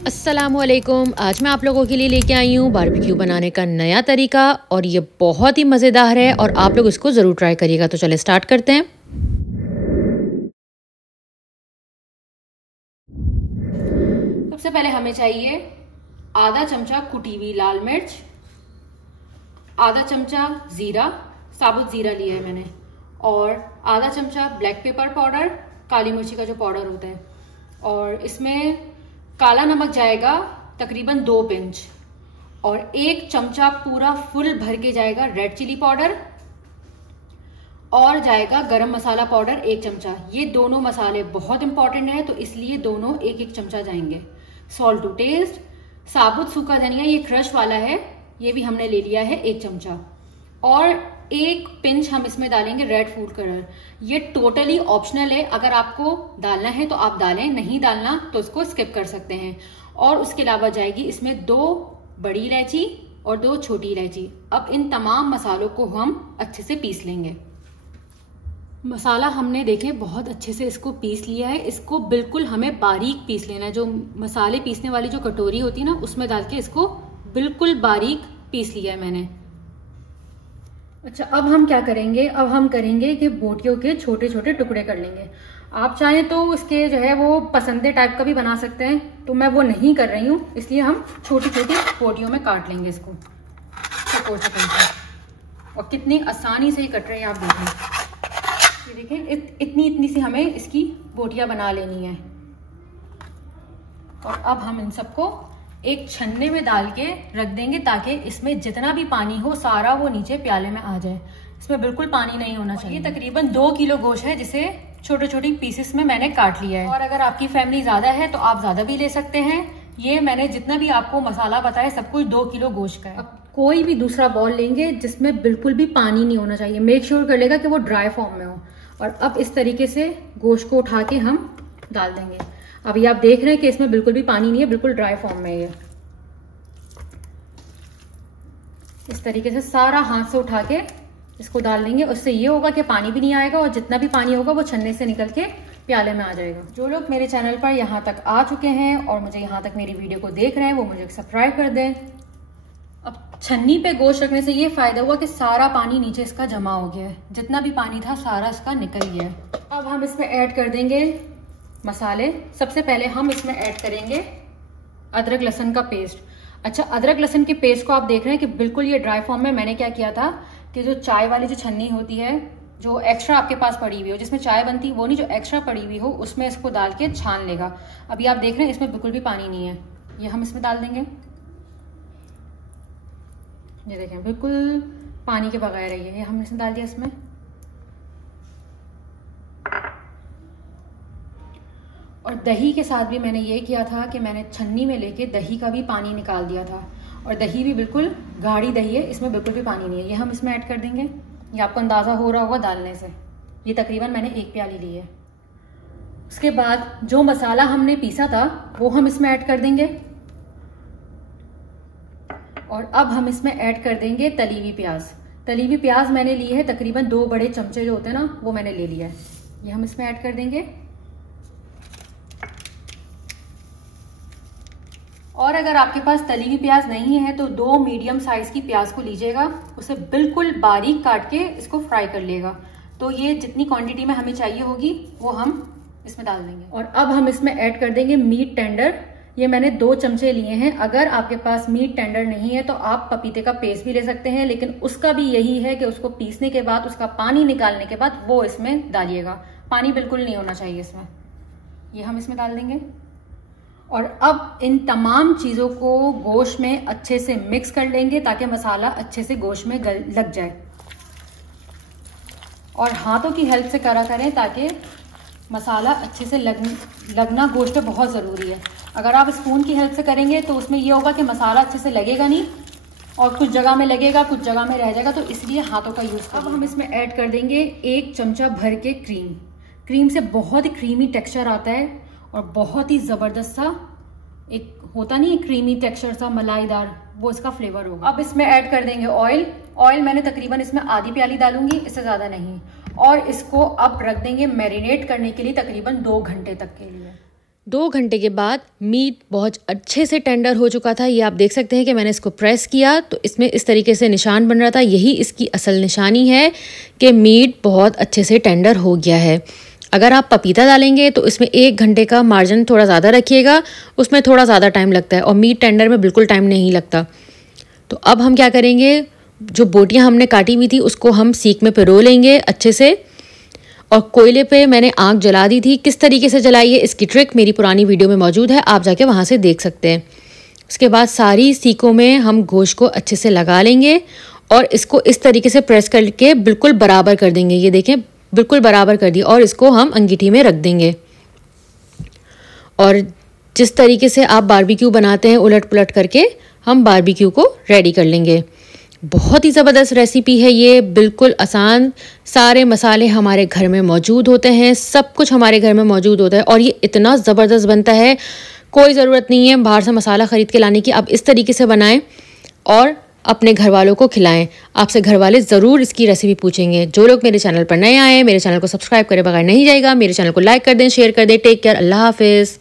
अस्सलामुअलैकुम। आज मैं आप लोगों के लिए लेके आई हूँ बारबेक्यू बनाने का नया तरीका और ये बहुत ही मज़ेदार है और आप लोग इसको ज़रूर ट्राई करिएगा। तो चले स्टार्ट करते हैं। सबसे पहले हमें चाहिए आधा चमचा कुटी हुई लाल मिर्च, आधा चमचा ज़ीरा, साबुत ज़ीरा लिया है मैंने, और आधा चमचा ब्लैक पेपर पाउडर, काली मिर्ची का जो पाउडर होता है, और इसमें काला नमक जाएगा तकरीबन 2 पिंच, और 1 चमचा पूरा फुल भर के जाएगा रेड चिली पाउडर, और जाएगा गरम मसाला पाउडर 1 चमचा। ये दोनों मसाले बहुत इंपॉर्टेंट है तो इसलिए दोनों 1-1 चमचा जाएंगे। सॉल्ट टू टेस्ट, साबुत सूखा धनिया ये क्रश वाला है, ये भी हमने ले लिया है 1 चमचा, और 1 पिंच हम इसमें डालेंगे रेड फूड कलर। ये टोटली ऑप्शनल है, अगर आपको डालना है तो आप डालें, नहीं डालना तो इसको स्किप कर सकते हैं। और उसके अलावा जाएगी इसमें 2 बड़ी इलायची और 2 छोटी इलायची। अब इन तमाम मसालों को हम अच्छे से पीस लेंगे। मसाला हमने देखें बहुत अच्छे से इसको पीस लिया है। इसको बिल्कुल हमें बारीक पीस लेना है। जो मसाले पीसने वाली जो कटोरी होती है ना, उसमें डाल के इसको बिल्कुल बारीक पीस लिया है मैंने। अच्छा, अब हम क्या करेंगे, अब हम करेंगे कि बोटियों के छोटे छोटे टुकड़े कर लेंगे। आप चाहें तो उसके जो है वो पसंदे टाइप का भी बना सकते हैं, तो मैं वो नहीं कर रही हूँ, इसलिए हम छोटी छोटी बोटियों में काट लेंगे इसको और कितनी आसानी से ही कट रहे हैं आप देखें। ये देखें, इतनी इतनी सी हमें इसकी बोटियां बना लेनी है। और अब हम इन सबको एक छन्ने में डाल के रख देंगे ताकि इसमें जितना भी पानी हो सारा वो नीचे प्याले में आ जाए। इसमें बिल्कुल पानी नहीं होना चाहिए। ये तकरीबन 2 किलो गोश्त है जिसे छोटे छोटे पीसेस में मैंने काट लिया है। और अगर आपकी फैमिली ज्यादा है तो आप ज्यादा भी ले सकते हैं। ये मैंने जितना भी आपको मसाला बताया सब कुछ 2 किलो गोश्त का है। अब कोई भी दूसरा बॉल लेंगे जिसमें बिल्कुल भी पानी नहीं होना चाहिए। मेक श्योर कर लेगा कि वो ड्राई फॉर्म में हो। और अब इस तरीके से गोश्त को उठा के हम डाल देंगे। अभी आप देख रहे हैं कि इसमें बिल्कुल भी पानी नहीं है, बिल्कुल ड्राई फॉर्म में है। इस तरीके से सारा हाथ से उठा के इसको डाल देंगे। उससे ये होगा कि पानी भी नहीं आएगा और जितना भी पानी होगा वो छन्ने से निकल के प्याले में आ जाएगा। जो लोग मेरे चैनल पर यहाँ तक आ चुके हैं और मुझे यहाँ तक मेरी वीडियो को देख रहे हैं वो मुझे सब्सक्राइब कर दें। अब छन्नी पे गोश्त रखने से ये फायदा हुआ कि सारा पानी नीचे इसका जमा हो गया है, जितना भी पानी था सारा इसका निकल गया है। अब हम इसमें ऐड कर देंगे मसाले। सबसे पहले हम इसमें ऐड करेंगे अदरक लहसुन का पेस्ट। अच्छा, अदरक लहसुन के पेस्ट को आप देख रहे हैं कि बिल्कुल ये ड्राई फॉर्म में। मैंने क्या किया था कि जो चाय वाली जो छन्नी होती है, जो एक्स्ट्रा आपके पास पड़ी हुई हो, जिसमें चाय बनती वो नहीं, जो एक्स्ट्रा पड़ी हुई हो उसमें इसको डाल के छान लेगा। अभी आप देख रहे हैं इसमें बिल्कुल भी पानी नहीं है। ये हम इसमें डाल देंगे। ये देखें बिल्कुल पानी के बगैर है ये हमने इसमें डाल दिया इसमें। और दही के साथ भी मैंने ये किया था कि मैंने छन्नी में लेके दही का भी पानी निकाल दिया था, और दही भी बिल्कुल गाढ़ी दही है, इसमें बिल्कुल भी पानी नहीं है। ये हम इसमें ऐड कर देंगे। ये आपको अंदाज़ा हो रहा होगा डालने से। ये तकरीबन मैंने 1 प्याली ली है। उसके बाद जो मसाला हमने पीसा था वो हम इसमें ऐड कर देंगे। और अब हम इसमें ऐड कर देंगे तली हुई प्याज। तली हुई प्याज मैंने ली है तकरीबन 2 बड़े चमचे जो होते हैं ना, वो मैंने ले लिया है। ये हम इसमें ऐड कर देंगे। और अगर आपके पास तली हुई प्याज नहीं है तो 2 मीडियम साइज की प्याज को लीजिएगा, उसे बिल्कुल बारीक काट के इसको फ्राई कर लेगा। तो ये जितनी क्वांटिटी में हमें चाहिए होगी वो हम इसमें डाल देंगे। और अब हम इसमें ऐड कर देंगे मीट टेंडर। ये मैंने 2 चमचे लिए हैं। अगर आपके पास मीट टेंडर नहीं है तो आप पपीते का पेस्ट भी ले सकते हैं, लेकिन उसका भी यही है कि उसको पीसने के बाद उसका पानी निकालने के बाद वो इसमें डालिएगा। पानी बिल्कुल नहीं होना चाहिए इसमें। ये हम इसमें डाल देंगे। और अब इन तमाम चीज़ों को गोश्त में अच्छे से मिक्स कर लेंगे ताकि मसाला अच्छे से गोश्त में लग जाए। और हाथों की हेल्प से करा करें ताकि मसाला अच्छे से लगना गोश्त पे बहुत ज़रूरी है। अगर आप स्पून की हेल्प से करेंगे तो उसमें यह होगा कि मसाला अच्छे से लगेगा नहीं, और कुछ जगह में लगेगा कुछ जगह में रह जाएगा, तो इसलिए हाथों का यूज़। अब हम इसमें ऐड कर देंगे 1 चमचा भर के क्रीम। क्रीम से बहुत ही क्रीमी टेक्स्चर आता है और बहुत ही ज़बरदस्त सा एक होता नहीं क्रीमी टेक्सचर सा मलाईदार, वो इसका फ्लेवर होगा। अब इसमें ऐड कर देंगे ऑयल। ऑयल मैंने तकरीबन इसमें आधी प्याली डालूंगी, इससे ज़्यादा नहीं। और इसको अब रख देंगे मैरिनेट करने के लिए तकरीबन 2 घंटे तक के लिए। 2 घंटे के बाद मीट बहुत अच्छे से टेंडर हो चुका था। ये आप देख सकते हैं कि मैंने इसको प्रेस किया तो इसमें इस तरीके से निशान बन रहा था। यही इसकी असल निशानी है कि मीट बहुत अच्छे से टेंडर हो गया है। अगर आप पपीता डालेंगे तो इसमें 1 घंटे का मार्जिन थोड़ा ज़्यादा रखिएगा, उसमें थोड़ा ज़्यादा टाइम लगता है और मीट टेंडर में बिल्कुल टाइम नहीं लगता। तो अब हम क्या करेंगे, जो बोटियाँ हमने काटी हुई थी उसको हम सीख में पिरो लेंगे अच्छे से। और कोयले पे मैंने आग जला दी थी। किस तरीके से जलाई है इसकी ट्रिक मेरी पुरानी वीडियो में मौजूद है, आप जाके वहाँ से देख सकते हैं। उसके बाद सारी सीखों में हम गोश्त को अच्छे से लगा लेंगे और इसको इस तरीके से प्रेस करके बिल्कुल बराबर कर देंगे। ये देखें बिल्कुल बराबर कर दिया और इसको हम अंगीठी में रख देंगे। और जिस तरीके से आप बारबेक्यू बनाते हैं उलट पुलट करके हम बारबेक्यू को रेडी कर लेंगे। बहुत ही ज़बरदस्त रेसिपी है ये, बिल्कुल आसान। सारे मसाले हमारे घर में मौजूद होते हैं, सब कुछ हमारे घर में मौजूद होता है और ये इतना ज़बरदस्त बनता है, कोई ज़रूरत नहीं है बाहर से मसाला ख़रीद के लाने की। आप इस तरीके से बनाएं और अपने घर वालों को खिलाएं। आपसे घर वाले ज़रूर इसकी रेसिपी पूछेंगे। जो लोग मेरे चैनल पर नए आए हैं, मेरे चैनल को सब्सक्राइब करे बगैर नहीं जाएगा। मेरे चैनल को लाइक कर दें, शेयर कर दें। टेक केयर, अल्लाह हाफिज़।